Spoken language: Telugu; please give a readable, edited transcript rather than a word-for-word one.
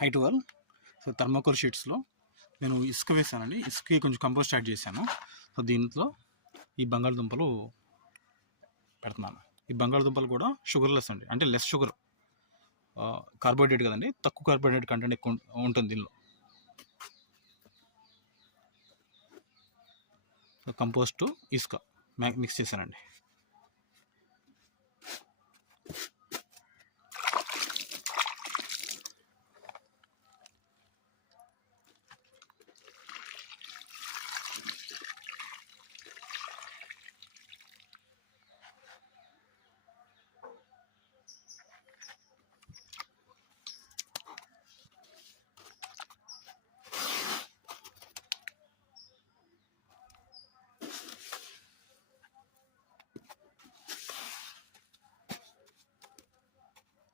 హైట్ వల్. సో థర్మాకోల్ షీట్స్లో నేను ఇసుక వేసానండి. ఇసుక కొంచెం కంపోస్ట్ యాడ్ చేశాను. సో దీంట్లో ఈ బంగాళదుంపలు పెడుతున్నాను. ఈ బంగాళదుంపలు కూడా షుగర్లెస్ అండి, అంటే లెస్ షుగర్, కార్బోహైడ్రేట్ కదండి, తక్కువ కార్బోహైడ్రేట్ కంటెంట్ ఎక్కువ ఉంటుంది దీనిలో. కంపోస్టు ఇసుక మిక్స్ చేశానండి.